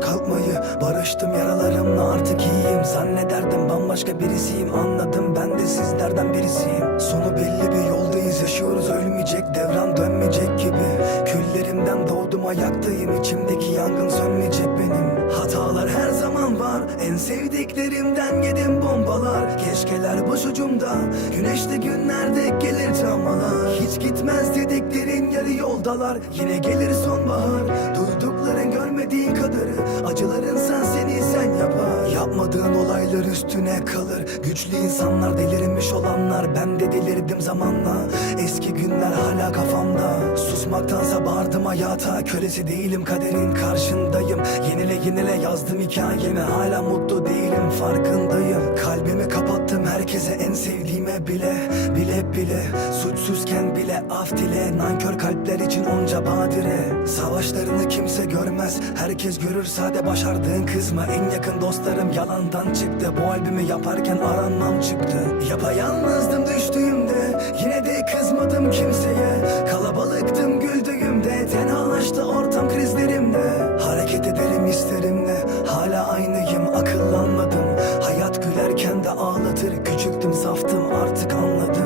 kalkmayı Barıştım yaralarımla artık iyiyim. Zannederdim bambaşka birisiyim Anladım ben de sizlerden birisiyim. Sonu belli bir yoldayız yaşıyoruz Ölmeyecek devran dönmeyecek gibi. Küllerimden doğdum ayaktayım içimdeki yangın sönmeyecek benim. Hatalar her zaman var En sevdiklerimden yedim bombalar. Keşkeler başucumda Güneşli günlerde gelir travmalar Gitmez dediklerin yarı yoldalar. Yine gelir sonbahar. Duydukların görmediğin kadarı. Acıların sen seni sen yapar. Yapmadığın olaylar üstüne kalır. Güçlü insanlar delirmiş olanlar. Ben de delirdim zamanla. Eski günler hala kafamda. Susmaktansa bağırdım hayata. Kölesi değilim kaderin karşındayım. Yenile yenile yazdım hikayemi Hala mutlu değilim farkındayım. Kalbimi kapattım herkese en sevdiğime bile bile Suçsuzken bile af dile. Nankör kalpler için onca badire. Savaşlarını kimse görmez Herkes görür. Sade başardığın kızma En yakın dostlarım. Yalandan çıktı Bu albümü yaparken aranmam çıktı. Yapayalnızdım düştüğümde Yine de kızmadım kimseye. Kalabalıktım güldüğümde Tenalaştı ortam krizlerimde. Hareket ederim isterimle Hala aynıyım akıllanmadım. Hayat gülerken de ağlatır Küçüktüm saftım artık anladım.